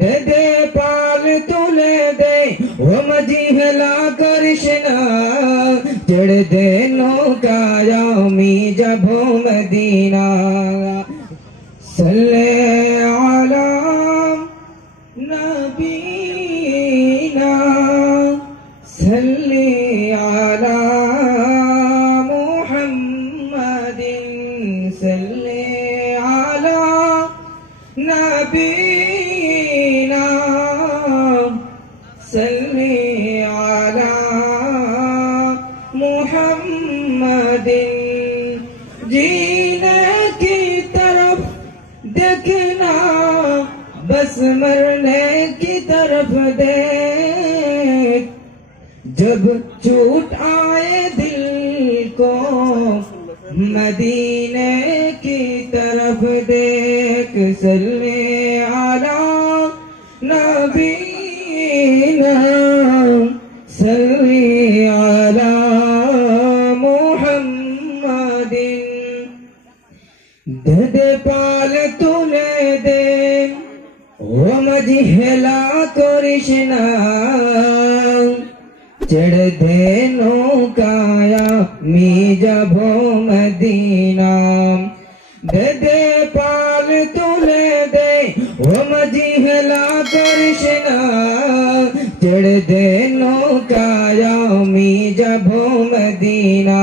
دے دے پال تلے دے وہ مجھلا کرشنا چڑھ دے نوکا یومی جبو مدینہ صلی علی نبینا صلی علی محمد صلی علی نبینا صلی علی محمد جینے کی طرف دیکھنا بس مرنے کی طرف دیکھ جب چھوٹ آئے دل کو مدینے کی طرف دیکھ صلی علی نبینا صلی علی محمد دد پال تلے دے وہ مجھلا کرشنا چڑھ دے نوکایا می جبو مدینہ دد پال تلے دے وہ مجھلا کرشنا چڑھ دے نوکایا می جبو مدینہ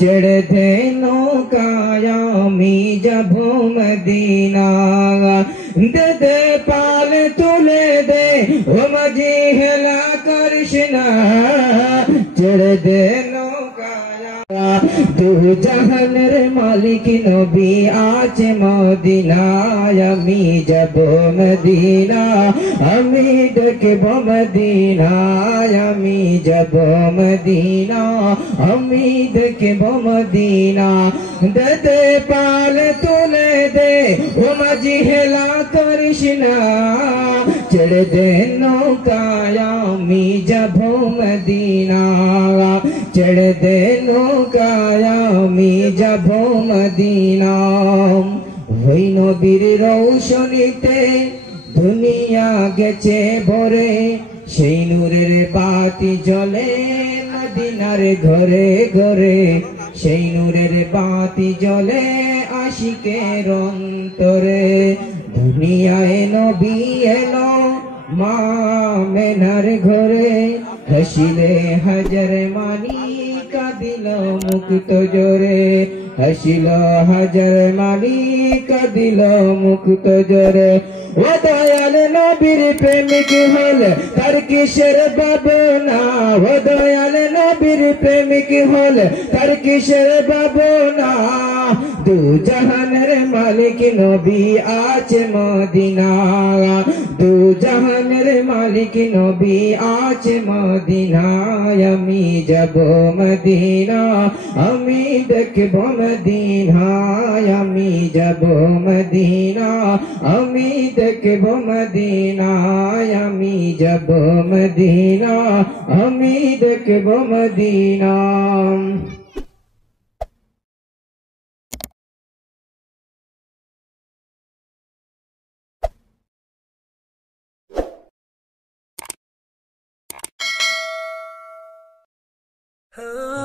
چڑھ دے نوکایا می جبو مدینہ دے دے پال تلے دے وہ مجھلا کرشنا چڑھ دے نوکایا دو جہان رے مالک نبی آج مدینہ امی جبو مدینہ امی دکبو مدینہ امی جبو مدینہ امی دکبو مدینہ دے دے پال تلے دے وہ مجھلا کرشنا چڑھ دے نوکایا می جبو مدینہ چڑھ دے نوکایا می جبو مدینہ ওই নবীর রৌশনীতে দুনিয়া গেছে ভরে সেই নূরের বাতি জ্বলে মদিনার ঘরে ঘরে সেই নূরের বাতি জ্বলে আশিকের অন্তরে দুনিয়ায় নবী এলো মা মেনার ঘরে হাসিলে হাজার মানি কাঁদিল মুক্ত জোরে হাসিল হাজার মানি কাঁদিল মুক্ত জোরে ও দয়াল নবীর প্রেমিক হল তার কিসের ভাবনা ও দয়াল নবীর প্রেমিক হল তার কিসের ভাবনা দু জাহানের মালিক নবী আছে মদিনা দু জাহানের মালিক নবী আছে মদিনায় আমি যাব মদিনা আমি দেখব মদিনায় আমি যাব মদিনা আমি দেখব মদিনায় আমি যাব মদিনা আমি দেখব মদিনা Oh